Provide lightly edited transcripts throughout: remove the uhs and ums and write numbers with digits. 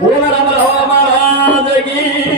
बोल राम महाराज की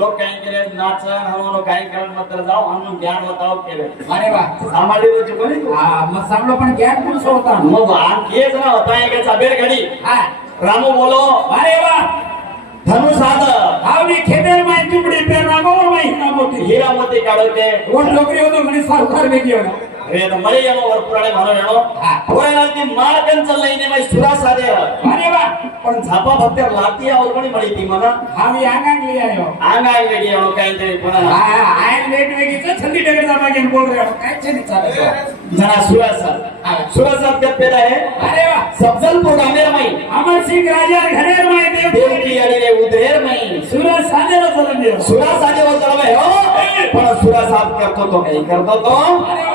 लोग काही केले नाचन हवं काही करत मात्र जाऊ म्हणून ज्ञान बताव केले अरे वा सामाजिक होते कोणी मग सांगलो पण गॅट पुरुष होता मग आणखी एक ना होता एक चाबेर घडी हा रामू बोलो अरे वा धनु साध आवली खेदेर माय तुमडी पेर नागो माय हिरामोती हिरामोती काढते कोण नोकरी होतो म्हणे सावकार वेगळी होतो अरे तो मरे येणो वर पुराणे म्हणून येणो पुराणाची माळकन चाललंय माय सुरा साधे अरे वा पण झापा भक्त लाती और कोणी मळी ती मला आम्ही अंगांगली आयो अंगांगली गेलो काय ते पण आय लेट वेगीच थंडी डगर जामा घेऊन बोल रे काय छेदी चालू जना सुरा साध ते पेला है अरे वा सफजल प्रोग्रामेर माई अमर सिंह राजा घरेर माय देव की अडी रे उधेर माई सुरा साधेला चलन दे सुरा साधे हो चलवे हो पण सुरा साध करतो तो काही करतो तो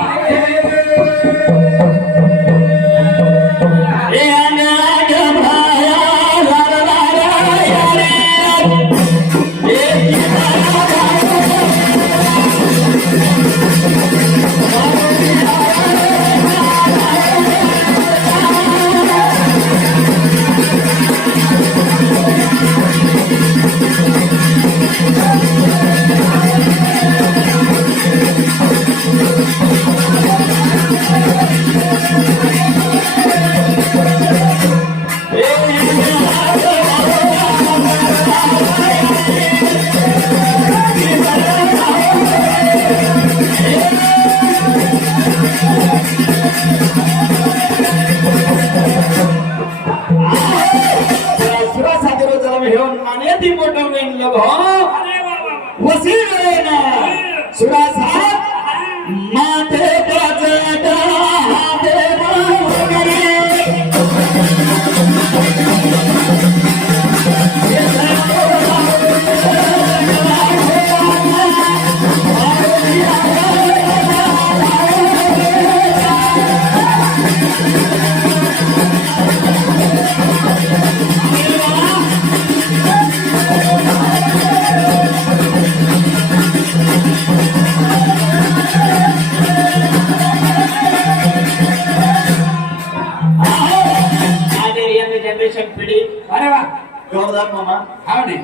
अरे वा जोरदार मामा हाव ने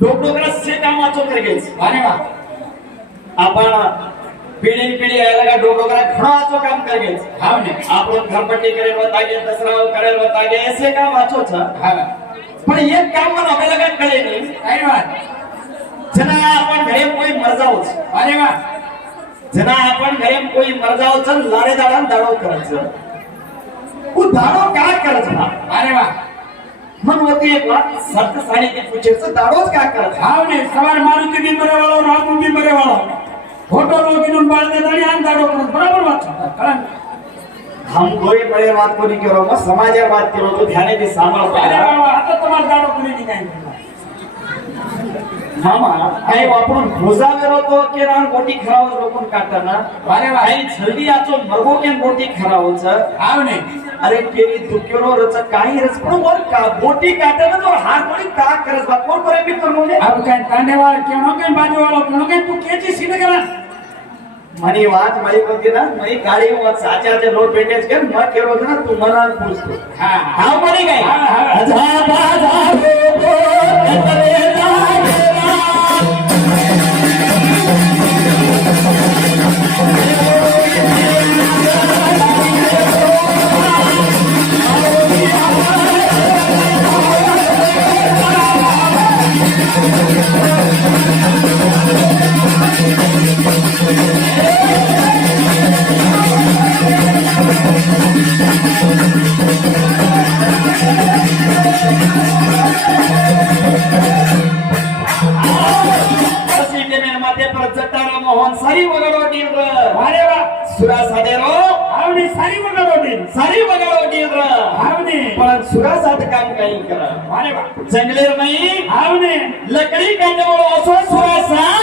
डोकडोकरा से कामाचो करगेच अरे वा आपण पिढी यायला का डोकडोकरा खणाचो काम करगेच हाव ने आपण घरपट्टी करेल बतागे दसरा करेल बतागे ऐसे काम आचो छ हाव पण एक काम मन आपल्याला काय कळे नाही अरे वा जना आपण घरे कोई मर जाऊच अरे वा जना आपण घरे कोई मर जाऊच लारे दाडा दाडो करायचं वो दाडो काय करायचं अरे वा मन होती एक बात सत्य साड़ी के पूछे दाड़ोज क्या करता हाव ने सवार मारुति दिन बरे वाला रात दिन बरे वाला फोटो लोग इन बाल दे दाड़ी आन दाड़ो बराबर बात कारण हम कोई बड़े बात को नहीं करो बस समाज बात करो तो ध्यान दे सांभाळ अरे बाबा आता तुम्हाला दाड़ो कोणी नाही काय मामा काही वापरून भोजावेरो तो के रान गोटी खराव रोकून काढताना अरे वा काही जल्दी आचो मरगो के गोटी खरावच हाव ने अरे केरी दुखेरो रच काही रच पण वर का गोटी काढताना तो हात कोणी का करत बा कोण करे बी करमोने अब काय तांडेवाळ केनो काय बाजूवाला कोण काय तू केची सीने करा मनी वाच मई कोती ना मई गाडी वाच साचाचे रोड बेटेज के म केरो ना तू मना पूछतो हां हां मनी काय आजा बाजा रो कतरे सारी वगळोटी अरे वा सुरा सादेरो आवनी सारी वगळोटी आवनी पण सुरा साद काम काही करा अरे वा जंगलेर नाही आवनी लकडी कांडवळो असो सुरा सा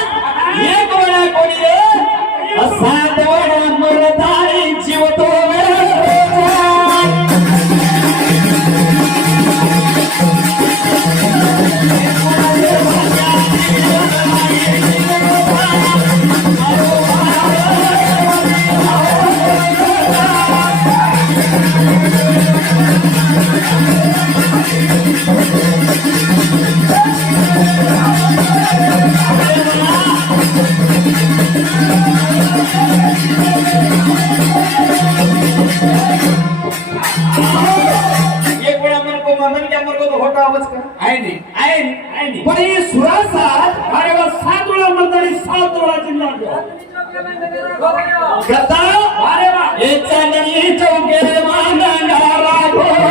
सात तोळाची नोट कथा अरे वा चांदणी चौके मांडणारा घोडा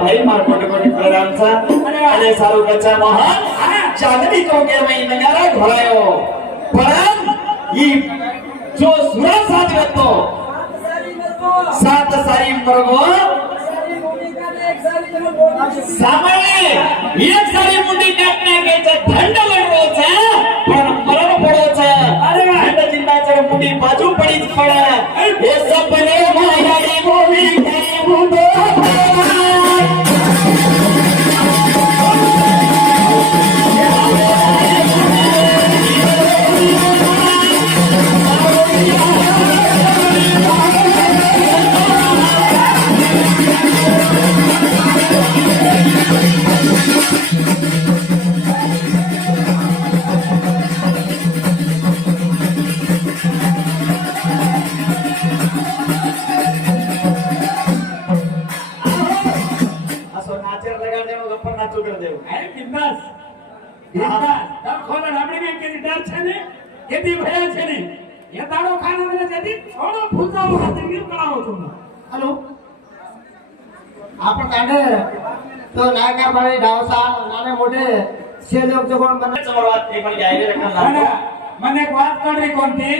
भाई मार्कोट कोटी प्रोग्रामचा आणि सारुकाचा महान चांदणी चौके में नगारा घोडायो पण ही जो सुरा साथ करतो सात सारी बरोब सामाये एक सारी मुंडी टाकण्या घ्यायचं थंड लढवायचं पण मरण पडवायचं अरे थंड चिंताचं मुंडी बाजू पडीच पड हे सपने मायाडी गोवी अरे बिंदास बिंदास तब खोला राबड़ी में केदी डर छे ने केदी भय छे ने ये दाड़ो खाने में जदी थोडो फुलता होगा तेरी कराओ तुम हॅलो आपण तांडे तो नायका बाळे डावसा नाने मोठे से लोग जो कोण बने समोरात एक पण घ्यायला रखना મને એક વાત કરી કોણથી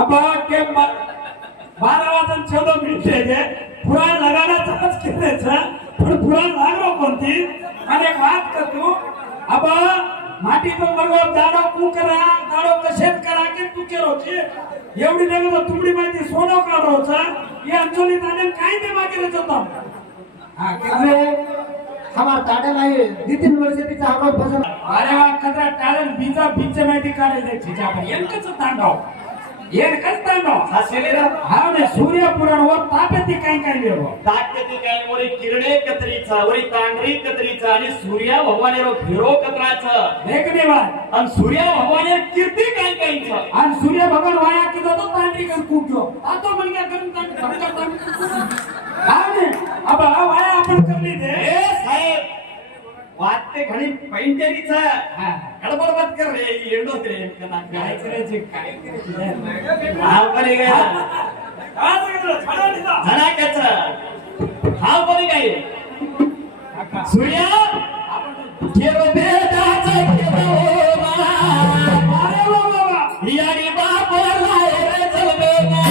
अब के 12 वाजून 14 मिनिटे છે पुरा लगाना चाच केले છે पण पुरा लागलो कोणती અને એક વાત કરતું अब माटी तो बरोबर दाडो कुकरा दाडो कशेत करा की तू केरो छे एवढी नगे तो तुमडी माहिती सोनो काढो छ ये अंजली ताने काय ते मागे रे जतो हां અમે हमार तांडे नाही 2-3 वर्षाचा आपण भजन अरे वा कदरा टाळन बीजा बीच माहिती काढे दे छे आपण एकच तांडव एकच तांडव हसेलेरा हा ने सूर्य पुराण वर तापेती काय काय लेव ताकती काय वरी किरणे कत्रीचा वरी तांडरी कत्रीचा आणि सूर्य भगवानेरो घेरो कत्राचा एक निवार आणि सूर्य भगवाने कीर्ती काय कायचं आणि सूर्य भगवान वाया की तो तांडरी कर कुक्यो आतो मन क्या करून तांड हा ने अब वाया आपण करली दे ए साहेब वाटते घणी पैंटेरीचा हा गडबड मत कर रे येडो रे कना काय करायचे काय करायचे हाव करे गे आज गेलो छाडा दिला धनाकाचा हाव करे काय सूर्य केरो बेदाचा केरो मला अरे वा बाबा यारी बाप रे चलबे ना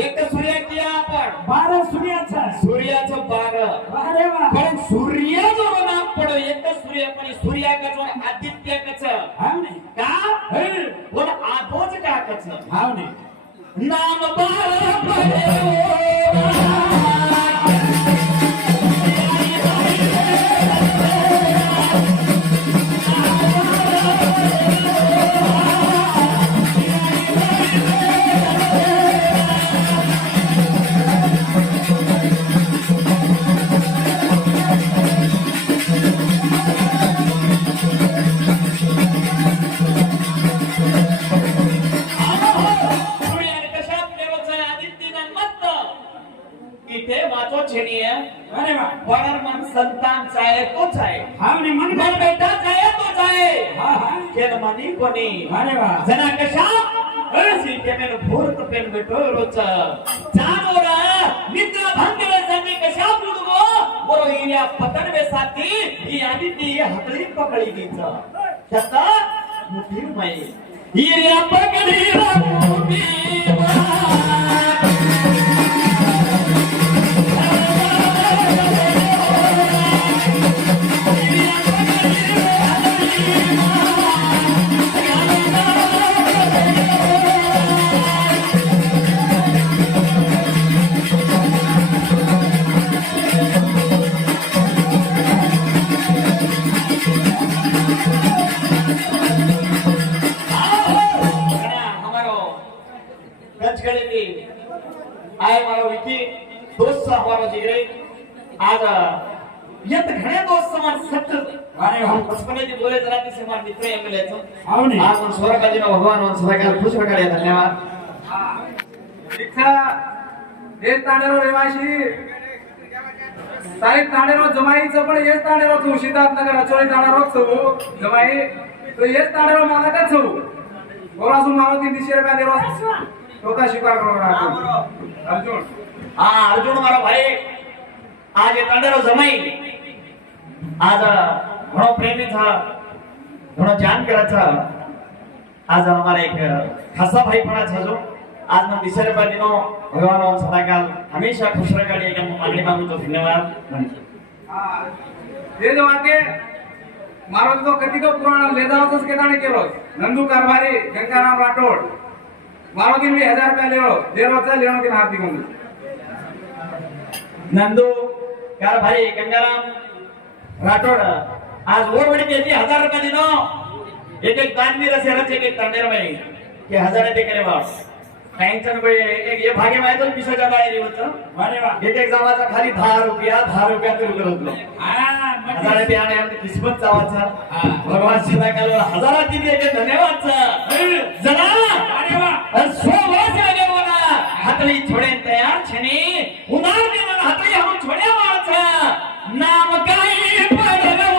एक सूर्य किया आपण 12 सूर्याचा सूर्याचं 12 अरे वा पण सूर्य जो नाम पडो एक सूर्य पण सूर्या का जो आदित्य कच हाव ने का पण आदोच का कच हाव ने नाम 12 पडे अरे वा पण मन संतान चाहे तोच आहे हाव ने मन मन बेटा चाहे तोच आहे हा हा केन मनी कोणी अरे वा जना कशा असी केमेन भूर्त पेन बेटो रोच जानोरा मित्र भंगले संगे कशा बुडगो बरो हिया पतन वे साथी ही आदिती हतली पकडी गीच छता मोठी माई हिऱ्या पगडीला मोठी माय. हमारो गंजगढ़ की आए मारो विकी दोस्त हमारो जिगरे आज यत घणे दोस्त समान सत्य अरे वाह. बचपनेથી बोले जराती से मार मित्र एम लेतो आवनी. आज मन स्वर्गाजीનો ભગવાન વન સદાકાલ ખુશ વગાડ્યા ધન્યવાદ. दीक्षा हे तांडेरो रेवाशी तारीख तांडेरो जमाईचं पण हेच तांडेरो तू सिद्धार्थनगर अचोळी जाणारो छू जमाई तो हेच तांडेरो मला का छू बोलासून मला 300 रुपया देरो तोता शिकार करो अर्जुन હા અર્જુન મારો ભાઈ आज ये તાંડેરો જમાઈ आज ઘણો પ્રેમી था ઘણો જાન કરે था आज हमारा एक खासा भाई पड़ा था जो आज मैं दिशा पाटीनो भगवान ओम सदाकाल हमेशा खुश रखाड़ी एक मागणी मागू तो धन्यवाद. हे जो वाटे मारो तो कधी को पुराण लेदावतच केदाणे केलो नंदू कारभारी गंगाराम राठोड मारो दिन मी 1000 रुपया लेरो देरोचा लेनो की हार्दिक होऊन नंदू कार भाई गंगाराम राठोड आज ओरवडी देती 1000 रुपये दिनो एक दानवीर असे रच एक तांडेर भाई के 1000 ते करे बाप काहींचं एक हे भागे माहित होत 20,000 डायरी होतं. अरे वाह. एक जमाचा खाली 10 रुपया ते उरलो हा, म्हणजे 1000 रुपये आणि आमची किस्मत चावाचा हा. भगवान सदाकाल 1000 दिली एक धन्यवाद जरा अरे वाह. सोबत आले बोला हातली छोडे तयार छने उदार देवान हातली हम छोड्या वाचा नाम काय पडलो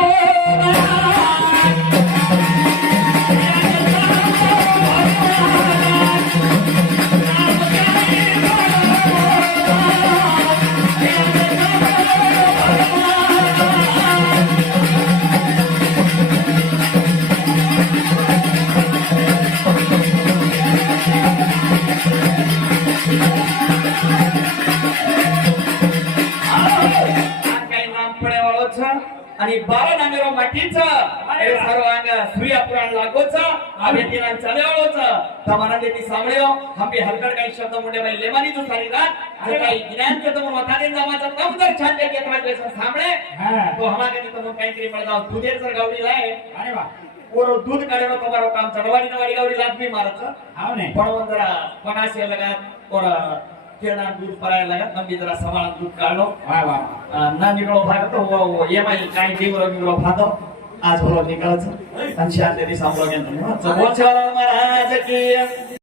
आणि 12 नांगरो माटीचा हे सर्व अंग सूर्य पुराण लागोच आम्ही तिला चालेवाळोच तमाना देती सामळ्यो हंबी हलकड काही शब्द मुंडे बाई लेमानी जो सारी रात जे काही ज्ञान के तुम वतादे जमाचा तम जर छान के त्राजले सामळे तो हमाके तुम काही तरी मला दुधेर जर गावडी लाय अरे वाह. ओरो दूध काढेनो तुम्हारो काम चढवाडी नवाडी गावडी लाग भी मारच आवने. पण जरा पनासे लगा और केळा दूध परायला लगा नंबी जरा सवाळ दूध काढलो वाह वाह. ना निकलो भाग तो वो ये माई काही निकलो भातो आज बोलो निकळच आणि शांती सांभाळून घेतो. बोल महाराज की